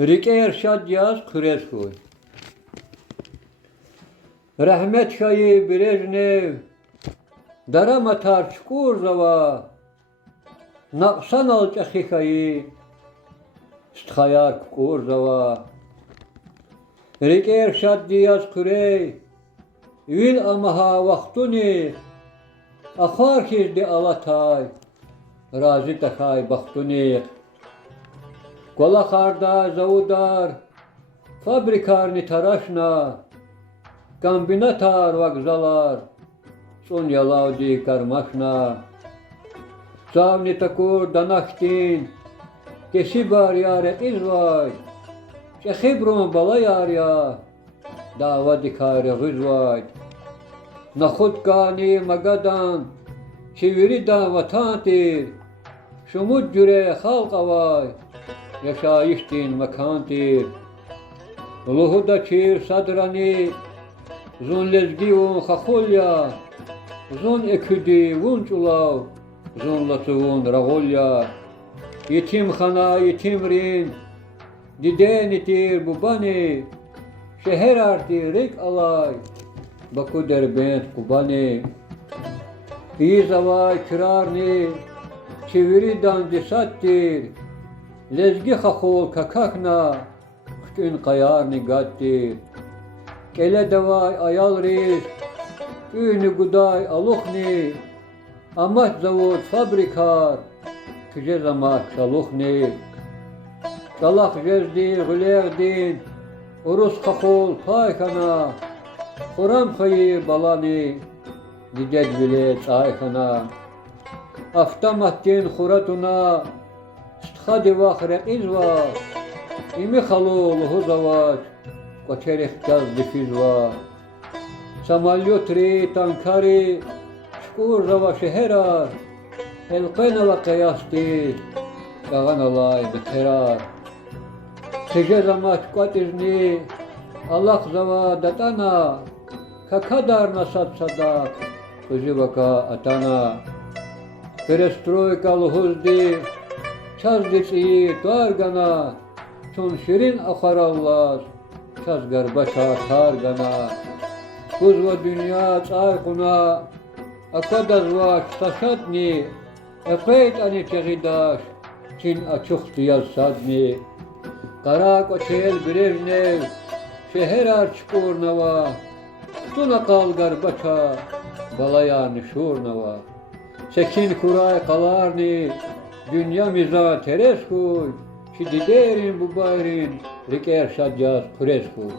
Rike Erşad Yaz Küreskuy. Rahmet Şayı Brejnev Daramatar Çukurzava Naqsan Alçakikayı Sthayar Kukurzava Rike Erşad Yaz Kürey Vil amaha vaktuni Akhar kizdi alatay Razi takay baktuni Kolakharda zavudar Fabrikarni taraşna Kombinatar vokzalar Son yalavdi karmaşna Savni takur danaktin Kesibar yare izvay Çekhibron bala yarya Dava dikare gızvay Nakhudkani magadan Çiviri vatantir Şumut cüre halkavay Yaşayıştin makantir Luhuda çir sadrani Zun lezgi un khakholya Zun eküdi vun çulav Zun latuvun ragolya Yetim khana yetimrin Didenitir bubani Şeher arti rek alay Baku derbent kubani İyi zavay kirarni Çiviri dan disattir Lezgi khakhol kakakna Khün qayarni gattir Kele davay ayal riz Ünü guday alukhni Amat zavod fabrikar Küce zamak salukhni Kalak jezdi gülerdin Urus khakhol paykana Khuram khayi balani Dided bile çaykana Aftamattin khuratuna Sthadi vakhre izva İmi khalul huzavaç Koçerih kaz difizva Samalyotri tankari Şkur zava şeherar Elqenala kıyasti Kağan alay biterar Tece zamaç katizni Allah zava datana Kakadar nasat sadak Kuzi vaka atana Perestroika luhuzdi Çazdici tuargana Çun şirin akharallar Çaz garbaça targana Kuzva dünya çaykuna Akadazva saşatni Epeyt ani çegidaş Çin açık diyaz sadni Kara koçel Brejnev Şeherar çukurnava Tuna kal garbaça Balaya nişurnava Sekin kuray kalarni Dünya miza tereskuy Şididerin bu bayrin Rike Erşad Yaz Küreskuy.